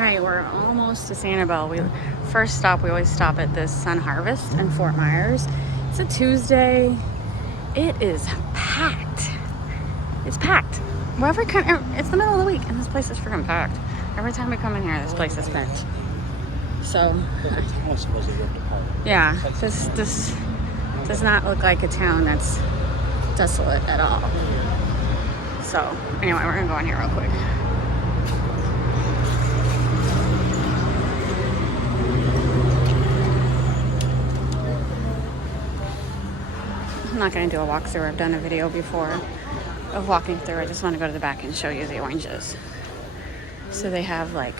right, we're almost to Sanibel. First stop, we always stop at this Sun Harvest in Fort Myers. It's a Tuesday. It is packed. It's packed. Wherever it's the middle of the week and this place is freaking packed. Every time we come in here, this place is packed. So, yeah, this does not look like a town that's desolate at all. So, anyway, we're gonna go in here real quick. I'm not going to do a walkthrough. I've done a video before of walking through. I just want to go to the back and show you the oranges. So they have like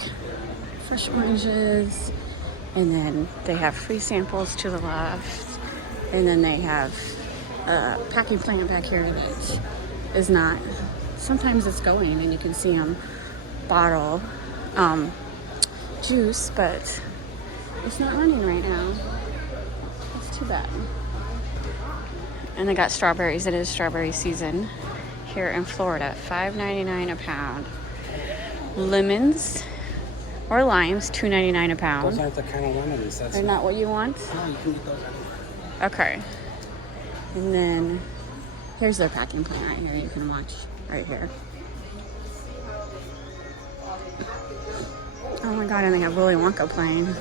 fresh oranges, and then they have free samples to the left, and then they have a packing plant back here that is not, sometimes it's going and you can see them bottle juice, but it's not running right now. It's too bad. And they got strawberries. It is strawberry season here in Florida. $5.99 a pound. Lemons or limes, $2.99 a pound. Those aren't the kind of lemons. They're not what you want? No, you can get those anywhere. Okay. And then here's their packing plant right here. You can watch right here. Oh my God, and they have Willy Wonka playing.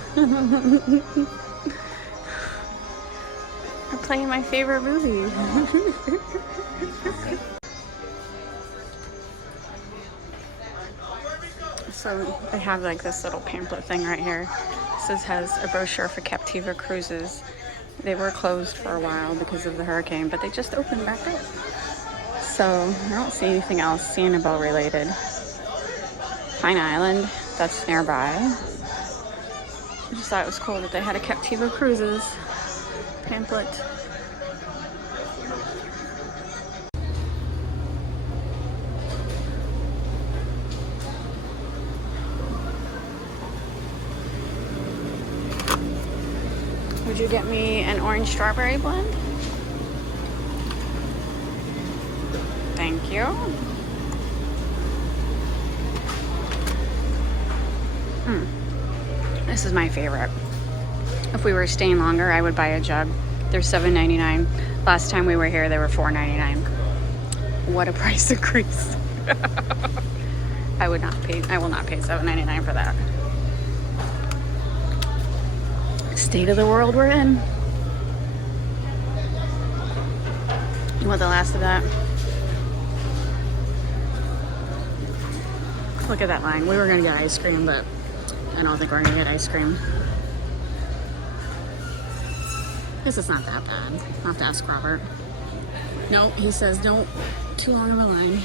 They're playing my favorite movie. So they have like this little pamphlet thing right here. This has a brochure for Captiva cruises. They were closed for a while because of the hurricane, but they just opened back up. So I don't see anything else Sanibel related. Pine Island, that's nearby. I just thought it was cool that they had a Captiva cruises pamphlet. Would you get me an orange strawberry blend? Thank you. This is my favorite. If we were staying longer, I would buy a jug. They're $7.99. Last time we were here, they were $4.99. What a price increase. I will not pay $7.99 for that. State of the world we're in. You want the last of that? Look at that line. We were gonna get ice cream, but I don't think we're gonna get ice cream. Guess it's not that bad. I'll have to ask Robert. No, he says don't too long of a line.